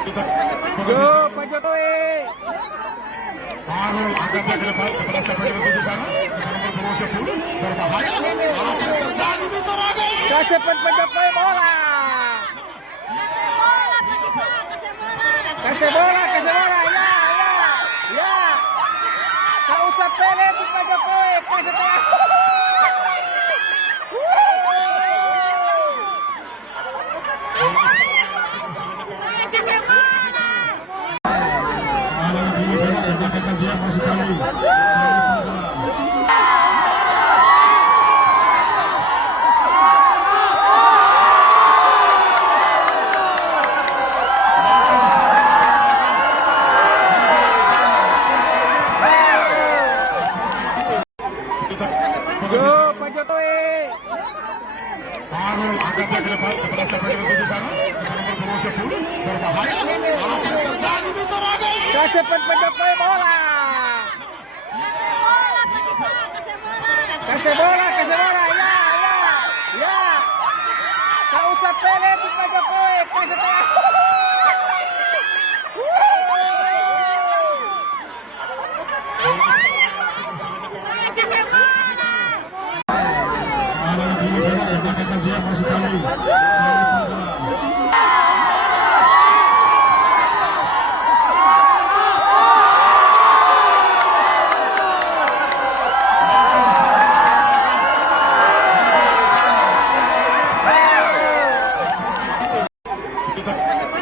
Go Pak Jokowi. Baru angkatnya ke depan kepada siapa yang menuju sana. Nomor 10 berbahaya. Hampir terjadi Bintaraga. Kasih Pak Jokowi bola. Kasih bola. Ya. Ya. Tak usah pele tu Pak Jokowi. Kasih tengah. Katakan dia masih kali. Go Pak Jokowi. Baru angkatnya ke depan kepada siapa yang menuju sana. Nomor 10 berbahaya. Hampir terjadi Bintaraga. Kasih Pak Jokowi bola. Kasih bola. Ya. Ya. Tak usah pele tu Pak Jokowi. Kasih tengah. Katakan dia masih kali.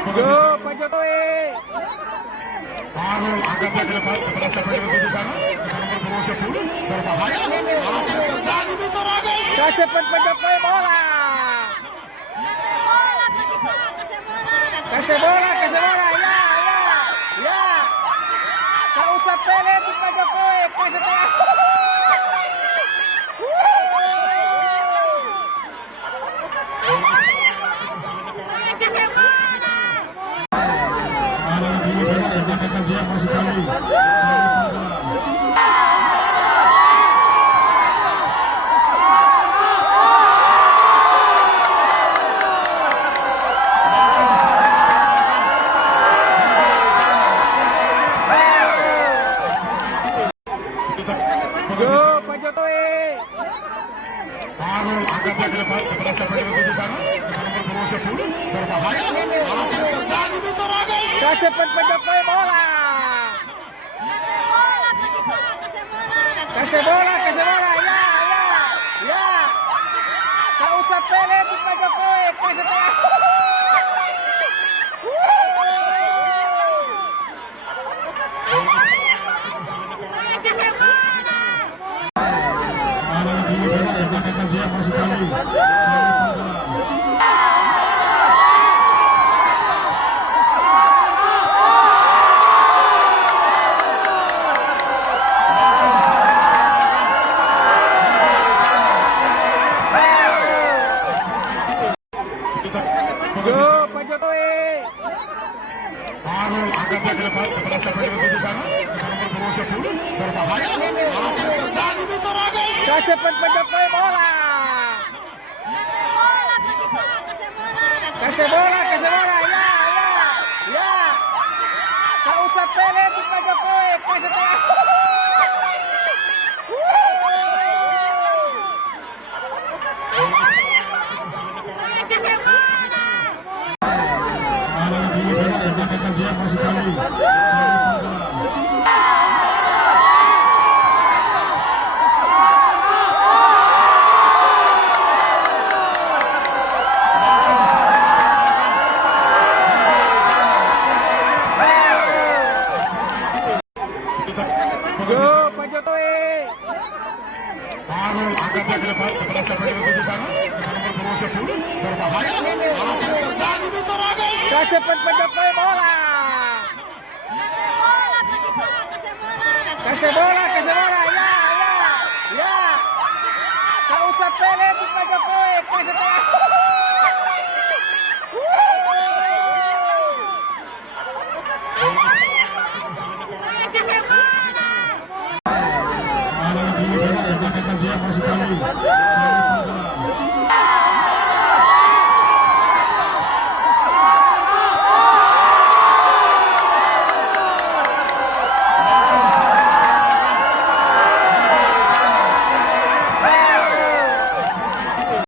Go Pak Jokowi. Baru angkatnya ke depan kepada siapa yang menuju sana. Nomor 10 berbahaya. Hampir terjadi Bintaraga. Kasih Pak Jokowi bola. Kasih bola. Ya. Ya. Tak usah pele tu Pak Jokowi. Kasih tengah. Katakan dia masih kali. Go Pak Jokowi. Baru angkatnya ke depan kepada siapa yang menuju sana. Nomor 10 berbahaya. Hampir terjadi Bintaraga. Kasih Pak Jokowi bola. Kasih bola. Ya. Ya. Tak usah pele tu Pak Jokowi. Kasih tengah. Katakan dia masih kali. Go Pak Jokowi. Baru angkatnya ke depan kepada siapa yang menuju sana. Nomor 10 berbahaya. Hampir terjadi Bintaraga. Kasih Pak Jokowi bola. Kasih bola. Ya. Ya. Tak usah pele tu Pak Jokowi. Kasih tengah. Katakan dia masih kali. Go Pak Jokowi. Baru angkatnya ke depan kepada siapa yang menuju sana. Nomor 10 berbahaya. Hampir terjadi Bintaraga. Kasih Pak Jokowi bola. Kasih bola. Ya. Ya. Tak usah pele tu Pak Jokowi. Kasih tengah.